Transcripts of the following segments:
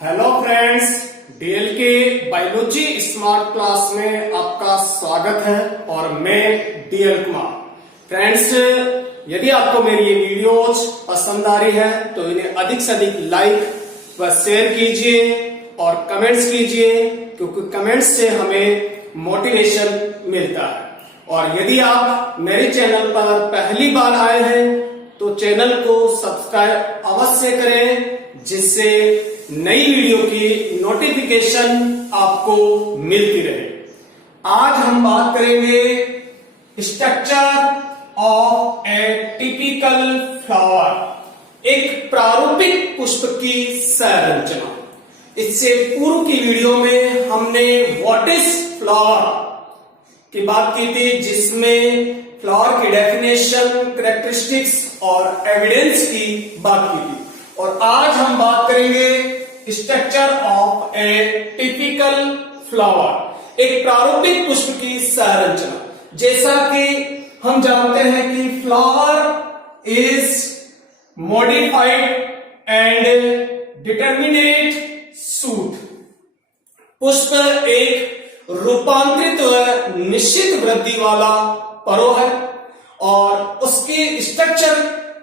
Hello friends, DLK biology smart class में आपका स्वागत है और मैं डीएल कुमार। फ्रेंड्स, यदि आपको मेरी ये वीडियोज पसंद आ रही है तो इन्हें अधिक से अधिक लाइक व शेयर कीजिए और कमेंट्स कीजिए, क्योंकि कमेंट्स से हमें मोटिवेशन मिलता है। और यदि आप मेरे चैनल पर पहली बार आए हैं तो चैनल को सब्सक्राइब अवश्य करें, जिससे नई वीडियो की नोटिफिकेशन आपको मिलती रहे। आज हम बात करेंगे structure of A typical flower, एक प्रारूपिक पुष्प की संरचना। इससे पूर्व की वीडियो में हमने व्हाट इज फ्लावर की बात की थी, जिसमें फ्लावर की डेफिनेशन, कैरेक्टरिस्टिक्स और एविडेंस की बात की थी। और आज हम बात करेंगे structure of A typical flower, एक प्रारूपिक पुष्प की संरचना। जैसा कि हम जानते हैं कि flower is modified and determinate suit. पुष्प एक रूपांतरित व निश्चित वृद्धि वाला परो है और उसके स्ट्रक्चर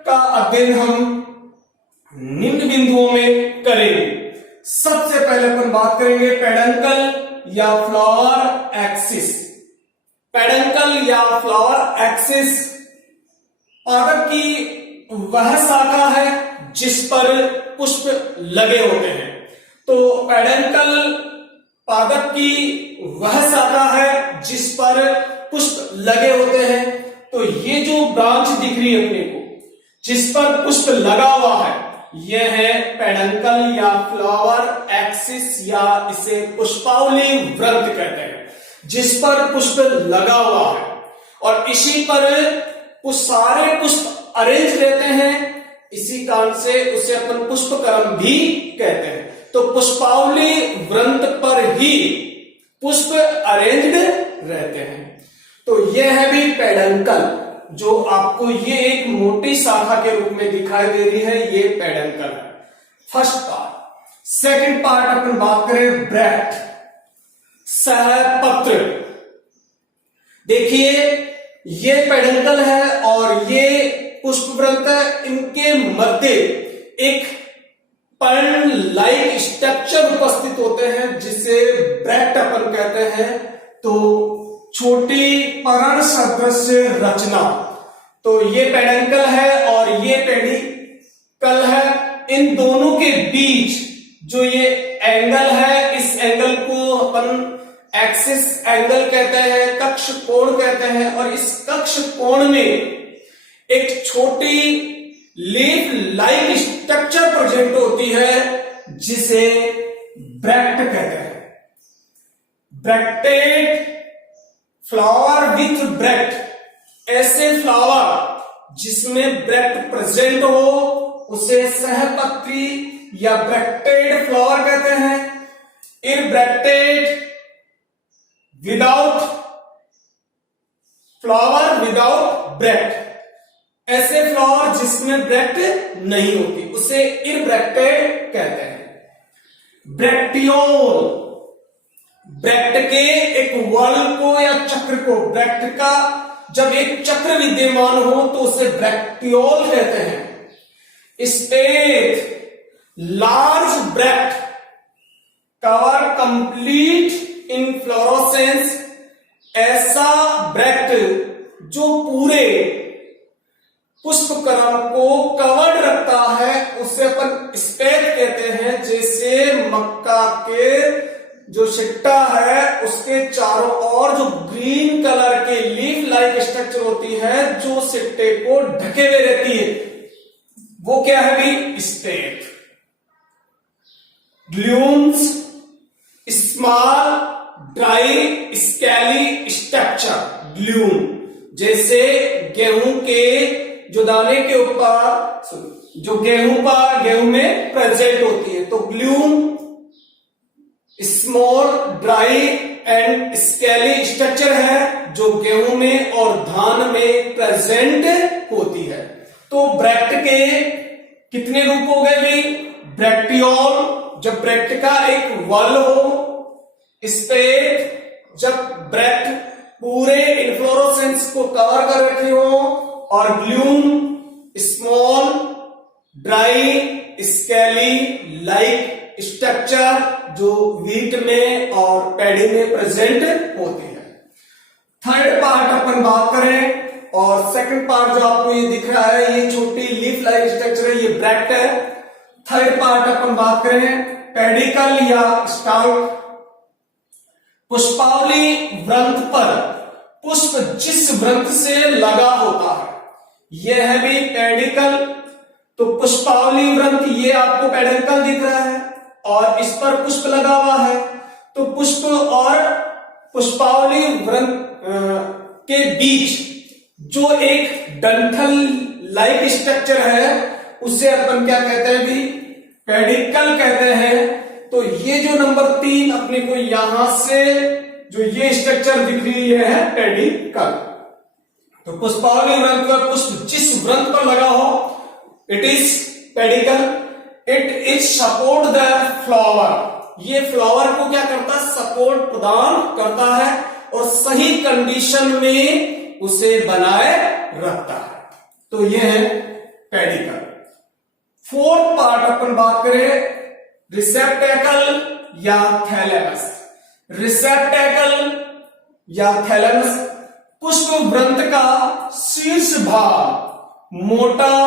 का अध्ययन हम निम्न बिंदुओं में करेंगे। सबसे पहले अपन बात करेंगे पेडंकल या फ्लावर एक्सिस। पेडंकल या फ्लावर एक्सिस पादप की वह शाखा है जिस पर पुष्प लगे होते हैं। तो पेडंकल पादप की वह शाखा है जिस पर पुष्प लगे होते हैं। तो ये जो ब्रांच दिख रही है अपने को, जिस पर पुष्प लगा हुआ है, यह है पेडंकल या फ्लावर एक्सिस, या इसे पुष्पावली वृत्त कहते हैं, जिस पर पुष्प लगा हुआ है। और इसी पर सारे पुष्प अरेंज रहते हैं, इसी कारण से उसे अपन पुष्पक्रम भी कहते हैं। तो पुष्पावली वृत्त पर ही पुष्प अरेंज्ड रहते हैं। तो यह है भी पेडंकल, जो आपको ये एक मोटी शाखा के रूप में दिखाई दे रही है, ये पेडंकल है, फर्स्ट पार्ट। सेकंड पार्ट अपन बात करें ब्रैक्ट, सहपत्र। देखिए ये पेडंकल है और ये पुष्पवृंत है। इनके मध्य एक पर्ण लाइक स्ट्रक्चर उपस्थित होते हैं, जिसे ब्रैक्ट अपन कहते हैं। तो छोटी पर्ण सदृश रचना, तो ये पेडंकल है और ये पेडिकल है। इन दोनों के बीच जो ये एंगल है, इस एंगल को अपन एक्सिस एंगल कहते हैं, कक्ष कोण कहते हैं। और इस कक्ष कोण में एक छोटी लीफ लाइक स्ट्रक्चर प्रेजेंट होती है, जिसे ब्रैक्ट कहते हैं। ब्रैक्टेड फ्लावर विथ ब्रैक्ट, ऐसे फ्लावर जिसमें ब्रैक्ट प्रेजेंट हो उसे सहपत्री या ब्रैक्टेड फ्लावर कहते हैं। इनब्रैक्टेड विदाउट फ्लावर विदाउट ब्रैक्ट, ऐसे फ्लावर जिसमें ब्रैक्ट नहीं होती, उसे इनब्रैक्टेड कहते हैं। ब्रैक्टियोल, ब्रैक्ट के एक वर्ण को या चक्र को, ब्रैक्ट का जब एक चक्र विद्यमान हो तो उसे ब्रैक्टियोल कहते हैं। State large bract cover complete inflorescence, ऐसा ब्रैक्ट जो पूरे पुष्पक्रम को कवर्ड रखता है, उसे अपन स्पेक कहते हैं। जैसे मक्का के जो सिट्टा है उसके चारों ओर जो ग्रीन कलर के लीफ लाइक स्ट्रक्चर होती है, जो सिट्टे को ढके हुए रहती है, वो क्या है भी स्टेक। Glumes, small dry scaly structure, glume, जैसे गेहूं के जो दाने के ऊपर जो गेहूं में प्रेजेंट होती है, तो gloom small dry and scaly structure है, जो गेहूं में और धान में प्रेजेंट होती है। तो ब्रैक्ट के कितने रूप हो गए भी? ब्रैक्टियोल जब ब्रैकेट का एक वॉल हो, इस पे जब ब्रैकेट पूरे इन्फ्लोरोसेंस को कवर कर रखे हो और Bloom small dry scaly like structure जो वीट में और पैडी में प्रेजेंट होते हैं। थर्ड पार्ट अपन बात करें, और सेकंड पार्ट जो आपको ये दिख रहा है ये छोटी लीफ लाइक स्ट्रक्चर है, ये ब्रैक्ट है। थर्ड पार्ट अपन बात करें पेडिकल या स्टाउट। पुष्पावली व्रंत पर पुष्प जिस व्रंत से लगा होता है यह है भी पेडिकल। तो पुष्पावली व्रंत ये आपको पेडिकल दिख रहा है और इस पर पुष्प लगा हुआ है। तो पुष्प और पुष्पावली व्रंत के बीच जो एक डंठल लाइक स्ट्रक्चर है उसे अपन क्या कहते हैं भी, पेडिकल कहते हैं। तो ये जो नंबर 3 अपने को यहां से जो ये स्ट्रक्चर दिख रही है पेडिकल। तो पुष्पावली व्रंत पर पुष्प जिस व्रंत पर लगा हो it is pedicle. It is support the flower. ये फ्लावर को क्या करता है, सपोर्ट प्रदान करता है और सही कंडीशन में उसे बनाए रखता है। तो ये है पेडिकल। फोर्थ पार्ट अपन बात करें रिसेप्टेकल या थैलेमस। रिसेप्टेकल या थैलेमस पुष्प व्रंत का शीर्ष भाग मोटा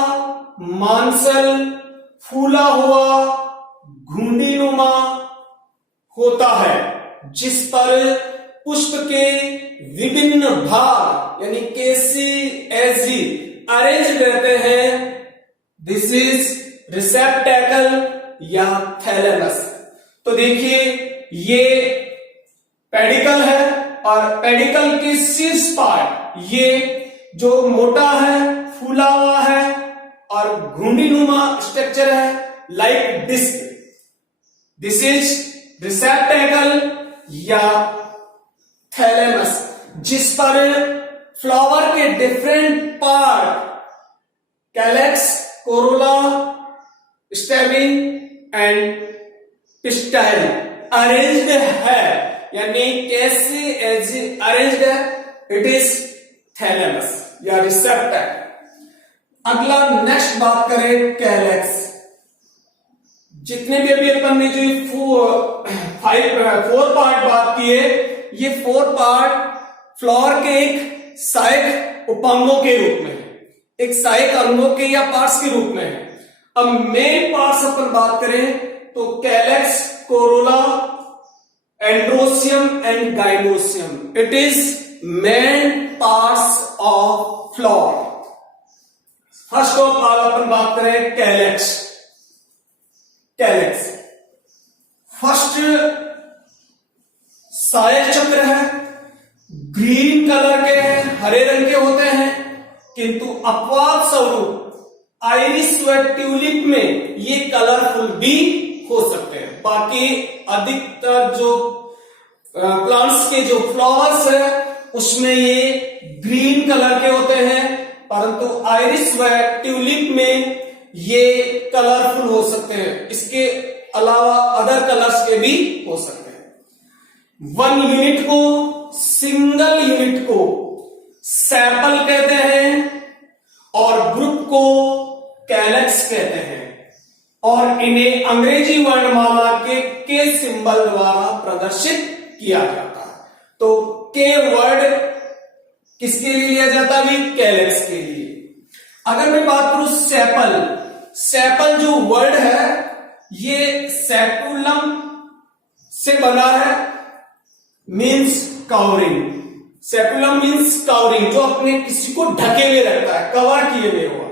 मांसल फूला हुआ घुंडीनुमा होता है जिस पर पुष्प के विभिन्न भाग यानी केसी एजी अरेंज रहते हैं। दिस इज रिसेप्टेकल या थैलेमस। तो देखिए ये पेडिकल है और पेडिकल के शीर्ष पार्ट ये जो मोटा है फूला हुआ है और घुंडीनुमा स्ट्रक्चर है like disc. This is receptacle या थैलेमस जिस पर फ्लावर के different part calyx, corolla, stamen and pistil arranged है, यानी कैसे अरेंज्ड है, इट इज थैलेमस या रिसेप्टर। अगला नेक्स्ट बात करें कैलेक्स। जितने भी अभी अपन ने जो 4 पार्ट बात किए, ये 4 पार्ट फ्लावर के एक सहायक उपांगों के रूप में है, एक सहायक अंगों के या पार्ट्स के रूप में है। अब मेन पार्ट्स अपन बात करें तो calyx, corolla, androecium and gynoecium, it is main parts of flower. First of all अपन बात करें कैलेक्स। कैलेक्स फर्स्ट सहायक चक्र है, ग्रीन कलर के हैं, हरे रंग के होते हैं, किंतु अपवाद स्वरूप आइरिस व ट्यूलिप में ये कलरफुल भी हो सकते हैं। बाकी अधिकतर जो प्लांट्स के जो फ्लावर्स है उसमें ये ग्रीन कलर के होते हैं, परंतु आइरिस व ट्यूलिप में ये कलरफुल हो सकते हैं। इसके अलावा अदर कलर्स के भी हो सकते हैं। 1 यूनिट को, सिंगल यूनिट को सेपल कहते हैं और ग्रुप को कैलेक्स कहते हैं और इन्हें अंग्रेजी वर्णमाला के सिंबल द्वारा प्रदर्शित किया जाता है। तो के वर्ड किसके लिए लिया जाता है? कैलेक्स के लिए। अगर मैं बात करूं सेपल, सेपल जो वर्ड है ये सेपुलम से बना है, मीन्स कवरिंग। सेपुलम मीन्स कवरिंग, जो अपने किसी को ढके हुए रखता है, कवर किए हुए हुआ।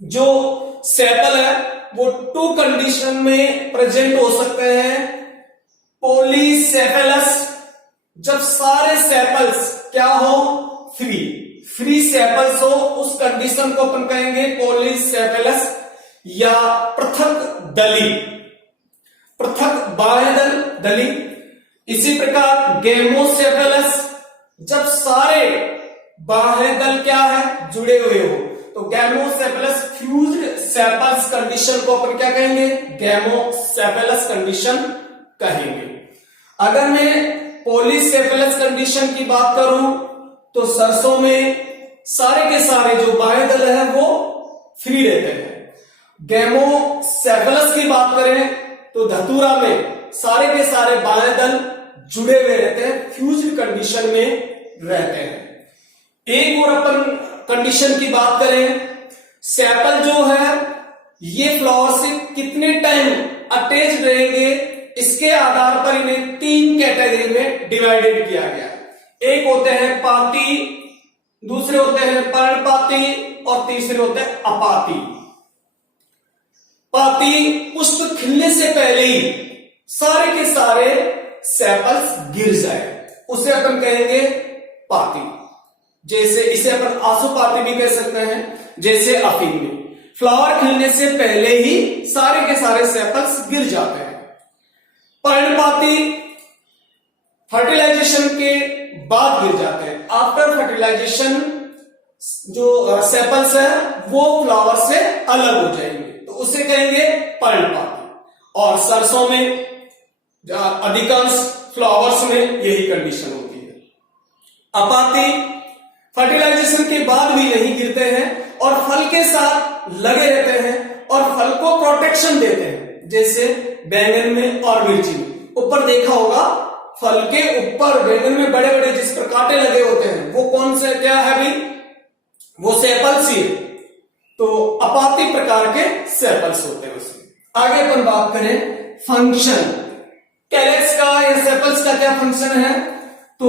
जो सेपल है वो 2 कंडीशन में प्रेजेंट हो सकते हैं। पॉलीसेफेलस, जब सारे सेपल्स क्या हो, फ्री सेपल्स हो, उस कंडीशन को अपन कहेंगे पॉलीसेफेलस। या पृथक दली, पृथक बाह्य दली। इसी प्रकार गेमोसेफेलस, जब सारे बाह्य दल क्या है, जुड़े हुए हो, तो गैमोसेफेलस फ्यूज्ड सेपल्स कंडीशन को अपन क्या कहेंगे? गैमोसेफेलस कंडीशन कहेंगे। अगर मैं पॉलीसेफेलस कंडीशन की बात करूं तो सरसों में सारे के सारे जो बाएं दल है वो फ्री रहते हैं। गैमोसेफेलस की बात करें तो धतूरा में सारे के सारे बाएं दल जुड़े हुए रहते हैं, फ्यूज्ड कंडीशन में रहते हैं। एक और अपन कंडीशन की बात करें, सेपल जो है ये फ्लावर से कितने टाइम अटैच रहेंगे, इसके आधार पर इन्हें 3 कैटेगरी में डिवाइडेड किया गया। एक होते हैं पाती, दूसरे होते हैं पर्णपाती और तीसरे होते हैं अपाती। पाती पुष्प खिलने से पहले ही सारे के सारे सेपल्स गिर जाए, उसे अपन कहेंगे पाती। जैसे इसे अपन आशुपाती भी कह सकते हैं। जैसे अफीम में फ्लावर खिलने से पहले ही सारे के सारे सेपल्स गिर जाते हैं। पर्णपाती फर्टिलाइजेशन के बाद गिर जाते हैं। आफ्टर फर्टिलाइजेशन जो सेपल्स है वो फ्लावर से अलग हो जाएंगे, तो उसे कहेंगे पर्णपाती। और सरसों में अधिकांश फ्लावर्स में यही कंडीशन होती है। अपाती फर्टिलाइजेशन के बाद भी नहीं गिरते हैं और फल के साथ लगे रहते हैं और फल को प्रोटेक्शन देते हैं। जैसे बैंगन में और मिर्ची में ऊपर देखा होगा, फल के ऊपर बैंगन में बड़े बड़े जिस पर कांटे लगे होते हैं वो कौन से क्या है भी? वो सेपल्स ही है। तो अपाती प्रकार के सेपल्स होते हैं उसमें। आगे अपन बात करें फंक्शन, कैलेक्स का या सेपल्स का क्या फंक्शन है? तो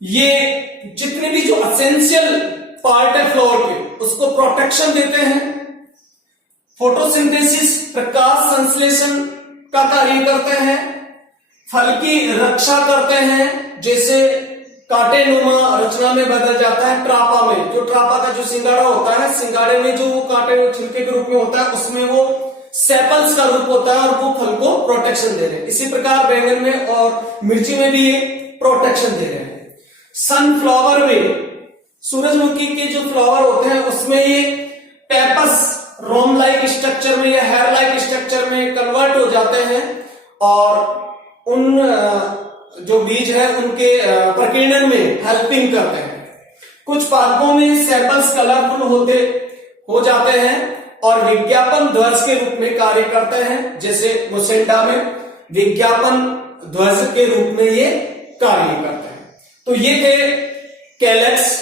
ये जितने भी जो एसेंशियल पार्ट है फ्लावर के उसको प्रोटेक्शन देते हैं, फोटोसिंथेसिस प्रकाश संश्लेषण का कार्य करते हैं, फल की रक्षा करते हैं। जैसे कांटे नुमा रचना में बदल जाता है ट्रापा में, जो ट्रापा का जो सिंगाड़ा होता है, सिंगाड़े में जो वो कांटे छिलके के रूप में होता है उसमें वो सेपल्स का रूप होता है और वो फल को प्रोटेक्शन दे रहे हैं। इसी प्रकार बैंगन में और मिर्ची में भी ये प्रोटेक्शन दे रहे हैं। सनफ्लावर में, सूरजमुखी के जो फ्लावर होते हैं उसमें ये पेपस रोम लाइक स्ट्रक्चर में या हेयर लाइक स्ट्रक्चर में कन्वर्ट हो जाते हैं और उन जो बीज है उनके प्रकीर्णन में हेल्पिंग करते हैं। कुछ पादपों में सेपल्स कलरफुल हो जाते हैं और विज्ञापन ध्वज के रूप में कार्य करते हैं। जैसे मोसेंडा में विज्ञापन ध्वज के रूप में ये कार्य करते हैं। तो ये थे कैलेक्स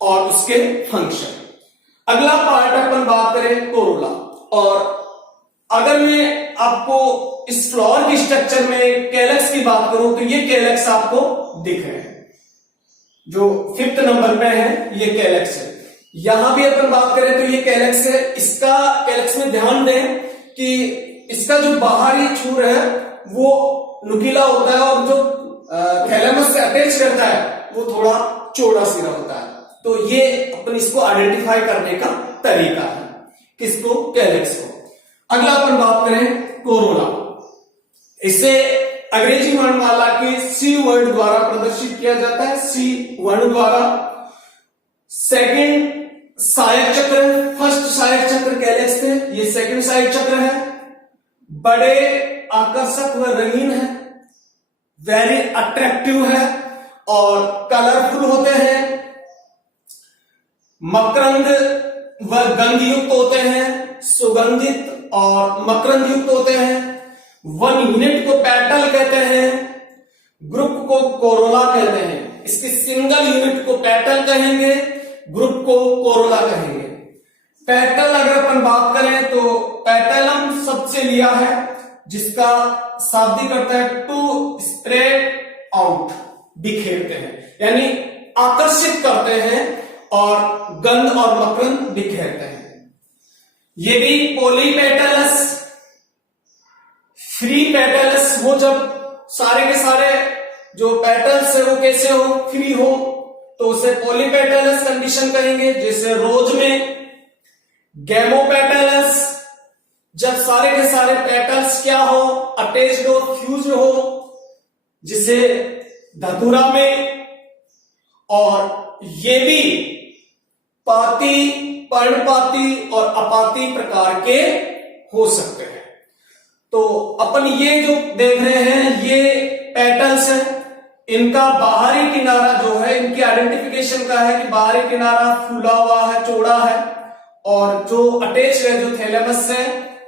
और उसके फंक्शन। अगला पार्ट अपन बात करें कोरोला। और अगर मैं आपको इस फ्लावर की स्ट्रक्चर में कैलेक्स की बात करूं तो ये कैलेक्स आपको दिख रहे हैं, जो 5th नंबर पे है ये कैलेक्स है। यहां भी अपन बात करें तो ये कैलेक्स है। इसका कैलेक्स में ध्यान दें कि इसका जो बाहरी छूर है वो नुकीला होता है और जो थैलेमस से अटैच करता है वो थोड़ा चौड़ा सिरा होता है। तो ये अपन इसको आइडेंटिफाई करने का तरीका है, किसको? कैलेक्स को। अगला अपन बात करें कोरोला। इसे अंग्रेजी वर्णमाला के सी वर्ड द्वारा प्रदर्शित किया जाता है, सी वर्ण द्वारा। सेकंड सहायक चक्र है, फर्स्ट सहायक चक्र कैलेक्स थे, ये सेकंड सहायक चक्र है। बड़े आकर्षक व रंगीन है, वेरी अट्रैक्टिव है और कलरफुल होते हैं। मकरंद व गंध युक्त होते हैं, सुगंधित और मकरंद युक्त होते हैं। 1 यूनिट को पेटल कहते हैं, ग्रुप को कोरोला कहते हैं। इसके सिंगल यूनिट को पेटल कहेंगे, ग्रुप को कोरोला कहेंगे। पेटल अगर अपन बात करें तो पेटलम शब्द से लिया है, जिसका शाब्दिक अर्थ है टू स्प्रेड आउट, बिखेरते हैं, यानी आकर्षित करते हैं और गंध और मकरंद बिखेरते हैं। ये भी पॉलीपेटलस, फ्री पेटल्स हो, जब सारे के सारे जो पेटल्स है वो कैसे हो? फ्री हो, तो उसे पॉलीपेटलस कंडीशन कहेंगे। जैसे रोज में गैमोपेटलस, जब सारे के सारे पेटल्स क्या हो? अटैच्ड हो, फ्यूज हो, जिसे धतूरा में। और ये भी पाती, पर्णपाती और अपाती प्रकार के हो सकते हैं। तो अपन ये जो देख रहे हैं ये पेटल्स है, इनका बाहरी किनारा जो है, इनकी आइडेंटिफिकेशन का है कि बाहरी किनारा फूला हुआ है, चौड़ा है, और जो अटैच है, जो थैलेमस है,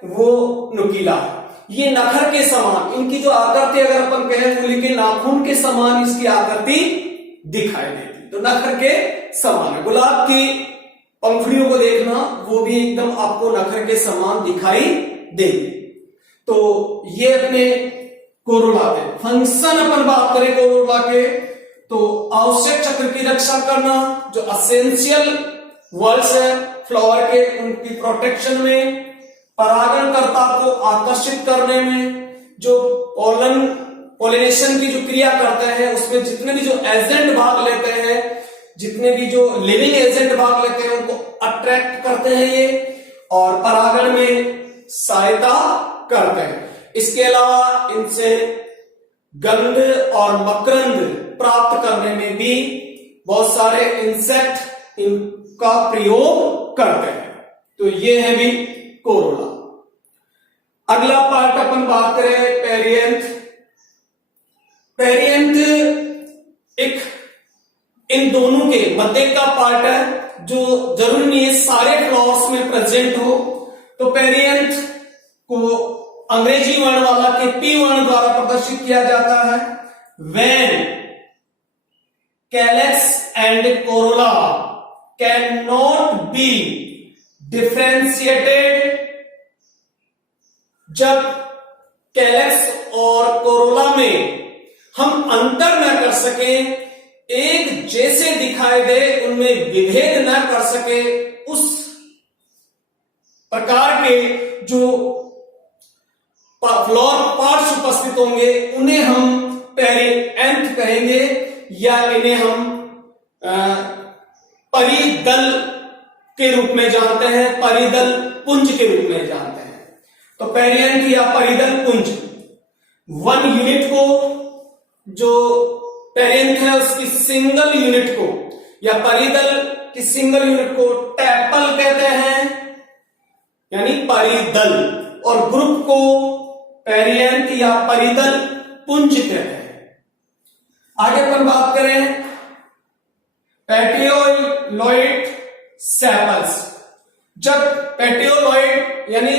वो नुकीला है। ये नखर के समान, इनकी जो आकृति अगर अपन कहें उंगली के नाखून के समान इसकी आकृति दिखाई देती, तो नखर के समान है। गुलाब की पंखुड़ियों को देखना, वो भी एकदम आपको नखर के समान दिखाई देगी। तो ये अपने कोरोला के फंक्शन अपन बात करें कोरोला के, तो आवश्यक चक्र की रक्षा करना, जो असेंशियल वर्ड्स है फ्लावर के, उनकी प्रोटेक्शन में, परागणकर्ता को आकर्षित करने में, जो पॉलिनेशन की जो क्रिया करते हैं उसमें जितने भी जो एजेंट भाग लेते हैं, जितने भी जो लिविंग एजेंट भाग लेते हैं उनको अट्रैक्ट करते हैं ये, और परागण में सहायता करते हैं। इसके अलावा इनसे गंध और मकरंद प्राप्त करने में भी बहुत सारे इंसेक्ट इनका प्रयोग करते हैं। तो ये है भी कोरोला। अगला पार्ट अपन बात करें पेरियंथ। पेरियंथ एक इन दोनों के मध्य का पार्ट है, जो जरूरी नहीं है सारे फ्लावर्स में प्रेजेंट हो। तो पेरियंथ को अंग्रेजी वर्ण वाला के पी वर्ण द्वारा प्रदर्शित किया जाता है। When calyx and Corolla can not be differentiated, जब कैलेक्स और कोरोला में हम अंतर न कर सके, एक जैसे दिखाई दे, उनमें विभेद न कर सके, उस प्रकार के जो फ्लावर पार्ट्स उपस्थित होंगे उन्हें हम पेरियंथ कहेंगे, या इन्हें हम परिदल के रूप में जानते हैं, परिदल पुंज के रूप में जानते हैं। तो पेरियंथ या परिदल पुंज, वन यूनिट को, जो पेरियंथ है उसकी सिंगल यूनिट को, या परिदल की सिंगल यूनिट को टैपल कहते हैं, यानी परिदल, और ग्रुप को पेरियंथ या परिदल पुंज कहते हैं। आगे अपन बात करें पेटियोलॉइड सेपल्स। जब पेटियोलॉइड यानी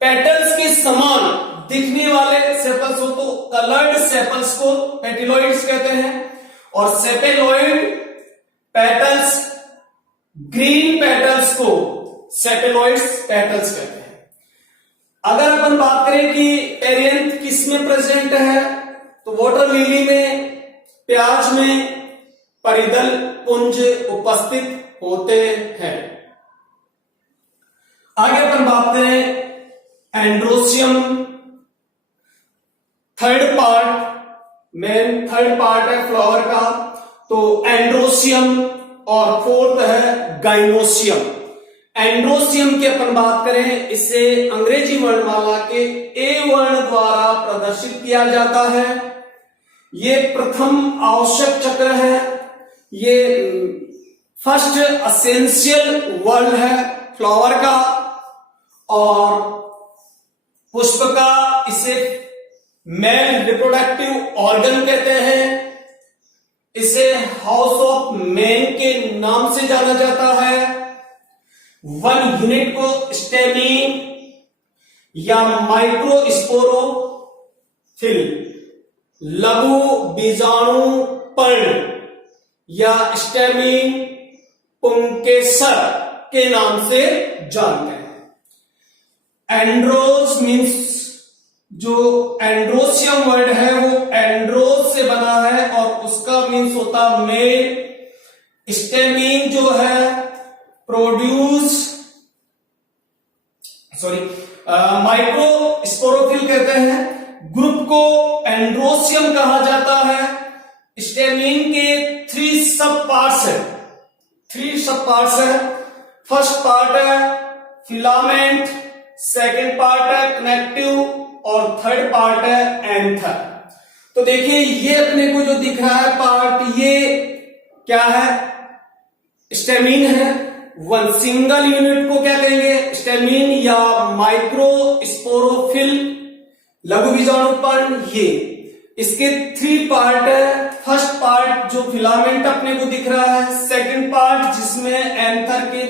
पेटल्स के समान दिखने वाले सेपल्स हो तो कलर्ड सेपल्स को पेटिलोइड्स कहते हैं, और सेपेलोइड पेटल्स, ग्रीन पेटल्स को सेपेलोइड्स पेटल्स कहते हैं। अगर अपन बात करें कि पेरियंथ किस में प्रेजेंट है, तो वाटर लिली में, प्याज में परिदल पुंज उपस्थित होते हैं। आगे अपन बात करें एंड्रोसियम, थर्ड पार्ट है फ्लावर का, तो एंड्रोसियम, और फोर्थ है गाइनोसियम। एंड्रोसियम की अपन बात करें, इसे अंग्रेजी वर्णमाला के ए वर्ण द्वारा प्रदर्शित किया जाता है। ये प्रथम आवश्यक चक्र है, ये फर्स्ट असेंशियल वर्ड है फ्लावर का, और पुष्प का इसे मेल रिप्रोडक्टिव ऑर्गन कहते हैं। इसे हाउस ऑफ मैन के नाम से जाना जाता है। वन यूनिट को स्टेमिन या माइक्रोस्पोरोफिल, लघु बीजाणु पर्ण या स्टेमिन पुंकेसर के नाम से जानते हैं। एंड्रोस मीन्स, जो एंड्रोसियम वर्ड है वो एंड्रोस से बना है, और उसका मीन्स होता मेल। स्टेमिन जो है माइक्रोस्पोरोफिल कहते हैं। ग्रुप को एंड्रोसियम कहा जाता है। स्टेमिन के 3 सब पार्ट्स है। फर्स्ट पार्ट है फिलामेंट, सेकेंड पार्ट है कनेक्टिव, और थर्ड पार्ट है एंथर। तो देखिए ये अपने को जो दिख रहा है पार्ट, ये क्या है, स्टेमिन है, वन सिंगल यूनिट को क्या कहेंगे? स्टेमिन या माइक्रोस्पोरोफिल, लघु बीजाणु पर्ण। ये इसके 3 पार्ट है। फर्स्ट पार्ट जो फिलामेंट अपने को दिख रहा है, सेकंड पार्ट जिसमें एंथर के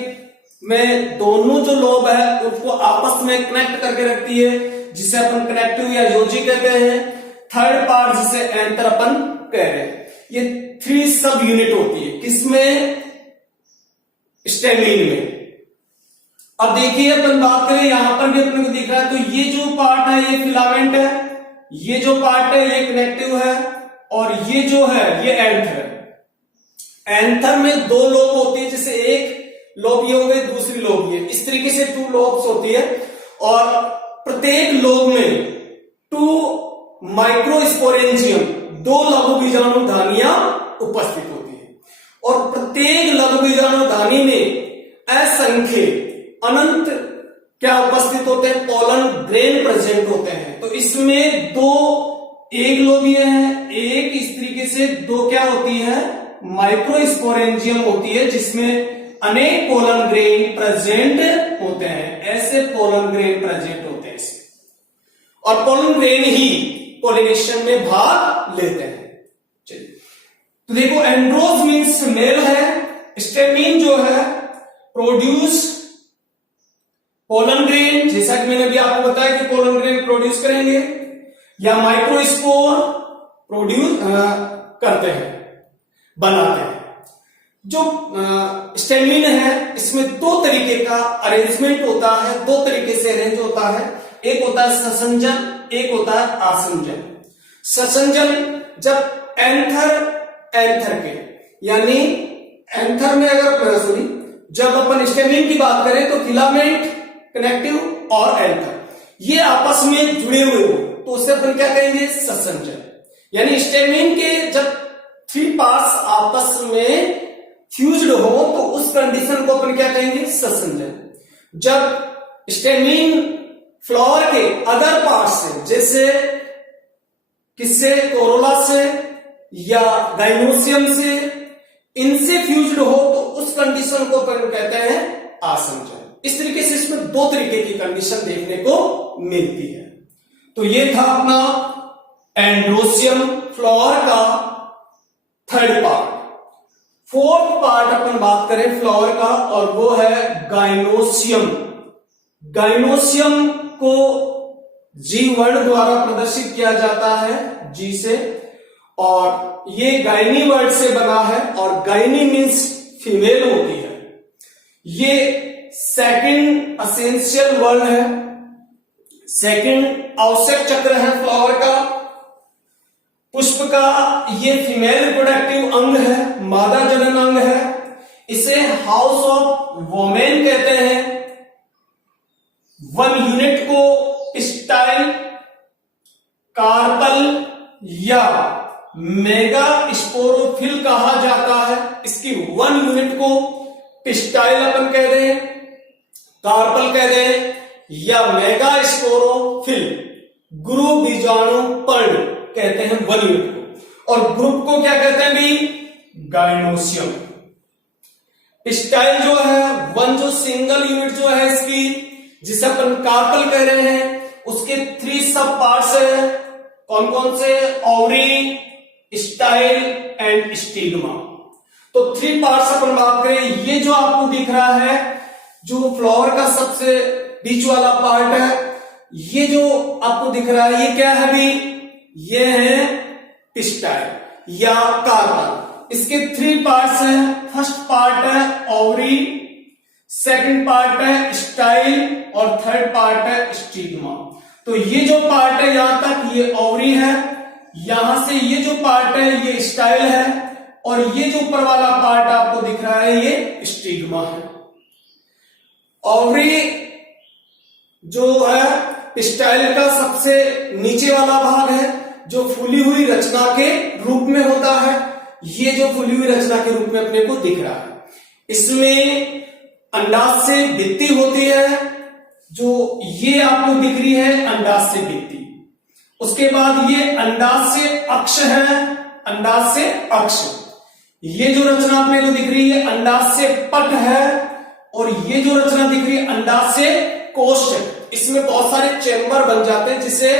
में दोनों जो लोब है उसको आपस में कनेक्ट करके रखती है, जिसे अपन कनेक्टिव या योजी कहते हैं। थर्ड पार्ट जिसे एंथर अपन कह रहे हैं। ये 3 सब यूनिट होती है, किसमें? स्टेमिन में। अब देखिए अपन बात करें, यहां पर भी अपने को दिख रहा है, तो ये जो पार्ट है ये फिलामेंट है, ये जो पार्ट है ये कनेक्टिव है, और ये जो है ये एंथर है। एंथर में 2 लोब होती है, जैसे एक लोब ये हो गई, दूसरी लोब ये, इस तरीके से 2 लोब्स होती है, और प्रत्येक लोब में 2 माइक्रोस्पोरेंजियम, 2 लघु बीजाणु धानियां उपस्थित होती है, और प्रत्येक लघु बीजाणु धानी में असंख्य अनंत क्या उपस्थित होते हैं? पोलन ग्रेन प्रेजेंट होते हैं। तो इसमें 2 एक लोब ये है, एक इस तरीके से 2 क्या होती है? माइक्रोस्पोरेंजियम होती है, जिसमें अनेक पोलन ग्रेन प्रेजेंट होते हैं। ऐसे पोलन ग्रेन प्रेजेंट होते हैं इसमें, और पोलन ग्रेन ही पोलिनेशन में भाग लेते हैं। चलिए, तो देखो एंड्रोस मीन्स मेल है, स्टेमिन जो है प्रोड्यूस पोलन ग्रेन, जैसा कि मैंने अभी आपको बताया कि पोलन ग्रेन प्रोड्यूस करेंगे, या माइक्रोस्पोर प्रोड्यूस करते हैं, बनाते हैं। जो स्टेमिन है इसमें 2 तरीके का अरेंजमेंट होता है, 2 तरीके से अरेंज होता है। एक होता है ससंजन, एक होता है आसंजन। ससंजन जब एंथर के, यानी एंथर में अगर सॉरी जब अपन स्टेमिन की बात करें तो फिलामेंट, कनेक्टिव और एंथर ये आपस में जुड़े हुए हो, तो उसे अपन क्या कहेंगे? ससंजन। यानी स्टेमिन के जब 3 पार्ट्स आपस में फ्यूज्ड हो तो उस कंडीशन को अपन क्या कहेंगे? ससंजन। जब स्टेमिन फ्लावर के अदर पार्ट से, जैसे किससे? कोरोला से या गाइनोसियम से, इनसे फ्यूज्ड हो तो उस कंडीशन को अपन कहते हैं आसंजन। इस तरीके से इसमें 2 तरीके की कंडीशन देखने को मिलती है। तो ये था अपना एंड्रोसियम फ्लावर का 3rd पार्ट। 4th पार्ट अपन बात करें फ्लावर का, और वो है गाइनोसियम। गाइनोसियम को जी वर्ड द्वारा प्रदर्शित किया जाता है, जी से, और ये गाइनी वर्ड से बना है, और गाइनी मीन्स फीमेल होती है। ये 2nd असेंशियल वर्ड है, 2nd आवश्यक चक्र है फ्लावर का। पुष्प का ये फीमेल रिप्रोडक्टिव अंग है, मादा जनन अंग है। इसे हाउस ऑफ वोमेन कहते हैं। 1 यूनिट को स्टाइल, कार्पल या मेगा स्पोरोफिल कहा जाता है। इसकी 1 यूनिट को पिस्टाइल अपन कह दें, कार्पल कह दें, या मेगा स्पोरोफिल, गुरु बीजाणु पर्ण कहते हैं 1 यूनिट को, और ग्रुप को क्या कहते हैं भी? गाइनोसियम। स्टाइल जो है 1 जो सिंगल यूनिट जो है इसकी, जिसे अपन कार्पल कह रहे हैं, उसके 3 सब पार्ट्स है। कौन कौन से? Ovary, style and stigma. तो 3 पार्ट्स अपन बात करें, ये जो आपको दिख रहा है, जो फ्लावर का सबसे बीच वाला पार्ट है, ये जो आपको दिख रहा है, ये क्या है भी? ये है पिस्टाइल या कार्पल। इसके 3 पार्ट्स हैं। फर्स्ट पार्ट है ओवरी, सेकंड पार्ट है स्टाइल, और थर्ड पार्ट है स्टिग्मा। तो ये जो पार्ट है यहां तक ये ओवरी है, यहां से ये जो पार्ट है ये स्टाइल है, और ये जो ऊपर वाला पार्ट आपको दिख रहा है ये स्टिग्मा है। ओवरी जो है स्टाइल का सबसे नीचे वाला भाग है, जो फूली हुई रचना के रूप में होता है। ये जो फूली हुई रचना के रूप में अपने को दिख रहा है, इसमें अंडाशय भित्ति होती है, जो ये आपको दिख रही है अंडाशय भित्ति। उसके बाद ये अंडाशय अक्ष है, अंडाशय अक्ष। ये जो रचना अपने को दिख रही है अंडाशय पट है, और ये जो रचना दिख रही है अंडाशय कोष्ठ, इसमें बहुत सारे चैम्बर बन जाते हैं जिसे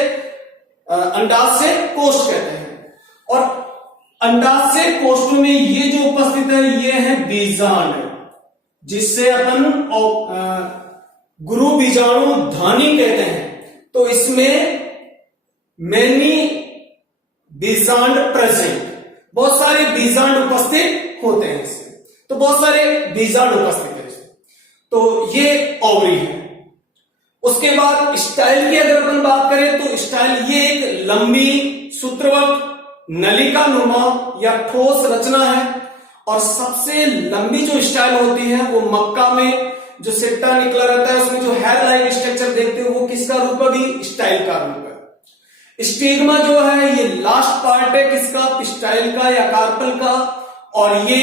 अंडाशय कोष्ठ कहते हैं। और अंडाशय कोष्ठ में ये जो उपस्थित है ये है बीजांड, जिससे अपन गुरु बीजाणु धानी कहते हैं। तो इसमें मैनी बीजांड प्रेजेंट, बहुत सारे बीजांड उपस्थित होते हैं इसमें, तो बहुत सारे बीजांड उपस्थित है इसमें। तो ये ओवरी है। उसके बाद स्टाइल की अगर अपन बात करें तो स्टाइल ये एक लंबी सूत्रवत नलिका नुमा या ठोस रचना है। और सबसे लंबी जो स्टाइल होती है वो मक्का में जो सिट्टा निकला रहता है उसमें जो हेयर लाइक स्ट्रक्चर देखते हो वो किसका रूप है? भी स्टाइल का रूप है। स्टिग्मा जो है ये लास्ट पार्ट है किसका? पिस्टाइल का या कार्पल का। और ये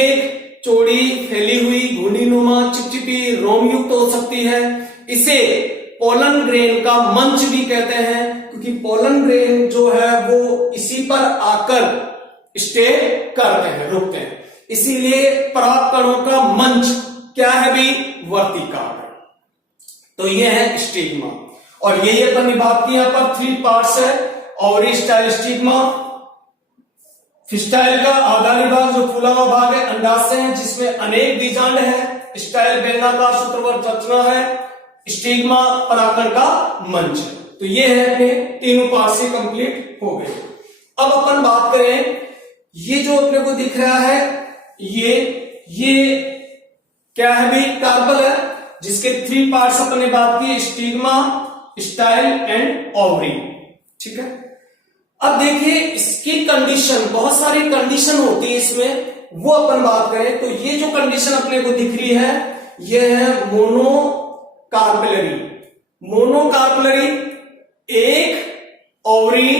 चौड़ी फैली हुई घुंडीनुमा चिपचिपी रोम युक्त हो सकती है। इसे पोलन ग्रेन का मंच भी कहते हैं, क्योंकि पोलन ग्रेन जो है वो इसी पर आकर स्टे करते हैं, रुकते हैं। इसीलिए परागकणों का मंच क्या है भी? वर्तिकाल। तो ये है स्टिग्मा। और ये अपन ने बात की यहां पर 3 पार्ट्स है, ओवरी, स्टाइल, स्टिग्मा। फिस्टाइल का आधारी भाग जो फूला हुआ भाग है अंडाशय है जिसमें अनेक बीजांड है। स्टाइल बेलनाकार सूत्रवत रचना है। स्टिग्मा परागकण का मंच है। तो ये है अपने तीनों पार्ट से कंप्लीट हो गए। अब अपन बात करें ये जो अपने को दिख रहा है ये क्या है भी? कार्पल है, जिसके 3 पार्ट्स अपन ने बात की, स्टिग्मा, स्टाइल एंड ओवरी। ठीक है। अब देखिए इसकी कंडीशन, बहुत सारी कंडीशन होती है इसमें, वो अपन बात करें तो ये जो कंडीशन अपने को दिख रही है ये है मोनोकार्पेलरी। मोनोकार्पेलरी, एक ओवरी,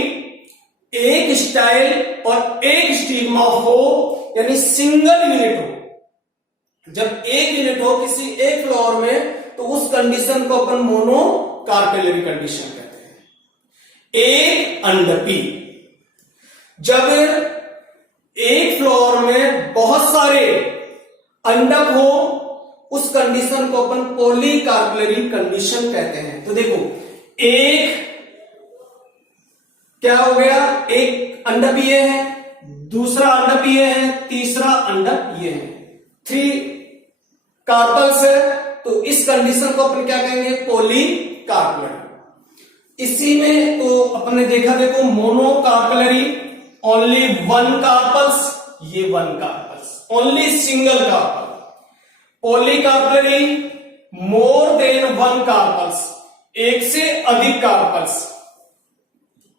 एक स्टाइल और एक स्टिग्मा हो, यानी सिंगल यूनिट हो। जब एक यूनिट हो किसी एक फ्लोर में तो उस कंडीशन को अपन मोनोकार्पेलरी कंडीशन कहते हैं। एक अंडपी, जब एक फ्लोर में बहुत सारे अंडक हो उस कंडीशन को अपन पॉलीकार्पेलरी कंडीशन कहते हैं। तो देखो एक क्या हो गया? एक अंडक ये है, दूसरा अंडक ये है, तीसरा अंडक ये है। 3 कार्पल्स है, तो इस कंडीशन को अपन क्या कहेंगे? पॉलीकार्पेलरी। इसी में तो अपन ने देखा, देखो मोनोकार्पेलरी ओनली 1 कार्पल्स, ये 1 carpels, only single carpel. Polycarpellary more than 1 carpels, एक से अधिक carpels,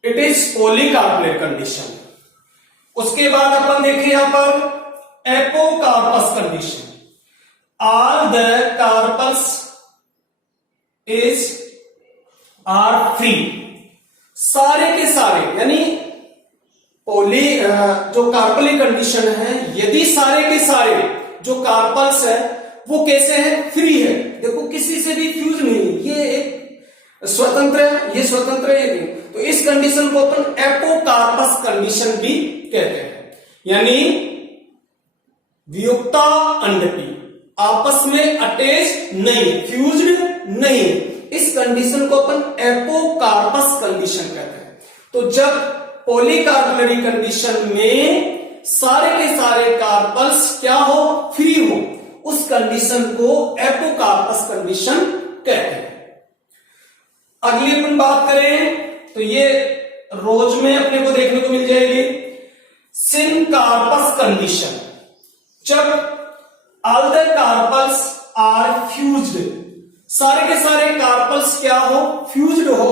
it is polycarpellary condition. उसके बाद अपन देखें यहां पर apocarpous condition. All the carpels are free, सारे के सारे, यानी पॉली जो कार्पली कंडीशन है, यदि सारे के सारे जो कार्पल्स है वो कैसे है? फ्री है। देखो किसी से भी फ्यूज नहीं, ये एक स्वतंत्र है, ये स्वतंत्र है। तो इस कंडीशन को अपन एपोकार्पस कंडीशन भी कहते हैं, यानी वियुक्ता अंडपी आपस में अटैच नहीं, फ्यूज्ड नहीं, इस कंडीशन को अपन एपोकार्पस कंडीशन कहते हैं। तो जब पॉलीकार्पेलरी कंडीशन में सारे के सारे कार्पल्स क्या हो? फ्री हो, उस कंडीशन को एपोकार्पस कंडीशन कहते हैं। अगली अपन बात करें तो ये रोज में अपने को देखने को मिल जाएगी सिनकार्पस कंडीशन। जब all the carpels are fused, सारे के सारे कार्पल्स क्या हो? फ्यूज्ड हो,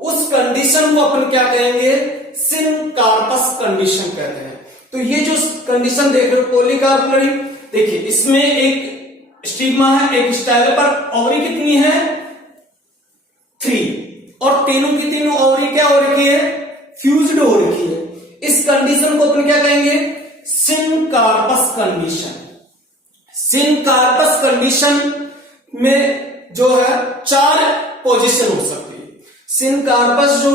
उस कंडीशन को अपन क्या कहेंगे? सिनकार्पस कंडीशन कहते हैं। तो ये जो कंडीशन देख रहे हो पॉलीकार्पेलरी, देखिए इसमें एक स्टिग्मा है, एक स्टाइल पर ओवरी कितनी है? 3, और तीनों की तीनों ओवरी क्या हो रखी है? फ्यूज्ड हो रखी है। इस कंडीशन को अपन क्या कहेंगे? Syncarpous condition. सिनकार्पस कंडीशन में जो है 4 पोजीशन हो सकती है। सिनकार्पस जो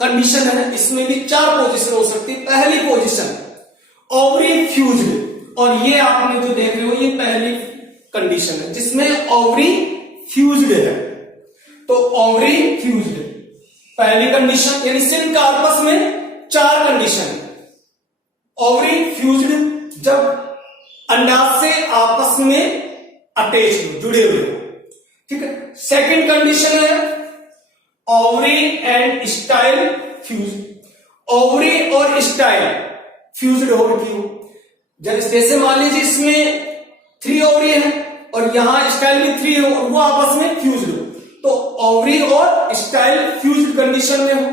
कंडीशन है इसमें भी 4 पोजीशन हो सकती है। पहली पोजीशन ओवरी फ्यूज्ड, और ये आपने जो देख रहे हो ये पहली कंडीशन है जिसमें ओवरी फ्यूज्ड है। तो ओवरी फ्यूज्ड पहली कंडीशन, यानी सिनकार्पस में 4 कंडीशन है। ओवरी फ्यूज्ड जब अंडाशय से आपस में अटैच हो, जुड़े हुए हो, ठीक है। सेकंड कंडीशन है ovary and style fused, ovary और स्टाइल फ्यूज्ड हो रखी हो। जैसे मान लीजिए इसमें 3 ओवरी है और यहां स्टाइल भी 3 हो और वो आपस में फ्यूज्ड हो, तो ओवरी और स्टाइल फ्यूज्ड कंडीशन में हो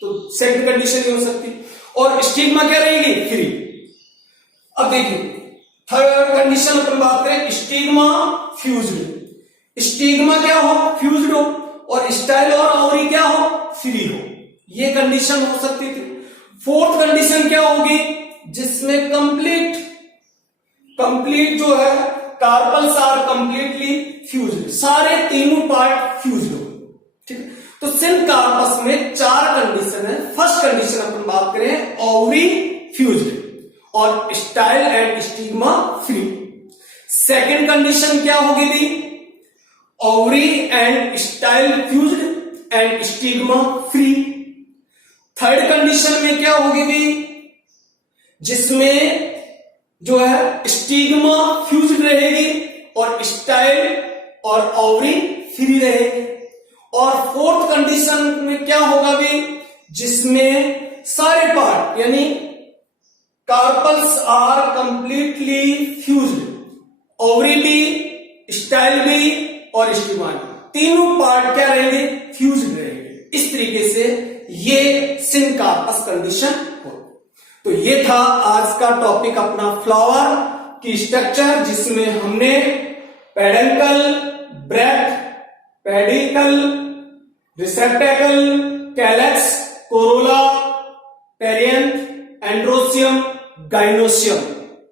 तो सेकंड कंडीशन नहीं हो सकती। और स्टिग्मा क्या रहेगी? फ्री। अब देखिए थर्ड कंडीशन अपन बात करें, स्टिग्मा फ्यूज्ड। स्टिग्मा क्या हो? फ्यूज्ड हो, और स्टाइल और ओवरी क्या हो? फ्री हो। ये कंडीशन हो सकती थी। फोर्थ कंडीशन क्या होगी? जिसमें कंप्लीट जो है कार्पल्स आर कंप्लीटली फ्यूज्ड, सारे तीनों पार्ट फ्यूज्ड हो, ठीक है। तो सिनकार्पस में 4 कंडीशन है। फर्स्ट कंडीशन अपन बात करें ओवरी फ्यूज्ड और style and stigma free. Second condition क्या होगी भी? Ovary and style fused and stigma free. Third condition में क्या होगी भी? जिसमें जो है स्टिग्मा फ्यूज्ड रहेगी और स्टाइल और ओवरी फ्री रहेगी। और फोर्थ कंडीशन में क्या होगा भी? जिसमें सारे पार्ट यानी carpels are completely fused, ovary भी, स्टाइल भी और स्टिग्मा भी, तीनों पार्ट क्या रहेंगे? फ्यूज्ड रहेंगे। इस तरीके से ये सिनकार्पस कंडीशन हो। तो ये था आज का टॉपिक अपना फ्लावर की स्ट्रक्चर, जिसमें हमने peduncle, bract, pedicle, receptacle, calyx, Corolla, perianth, androecium, gynoecium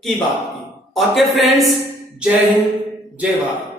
की बात की। ओके फ्रेंड्स, जय हिंद, जय भारत।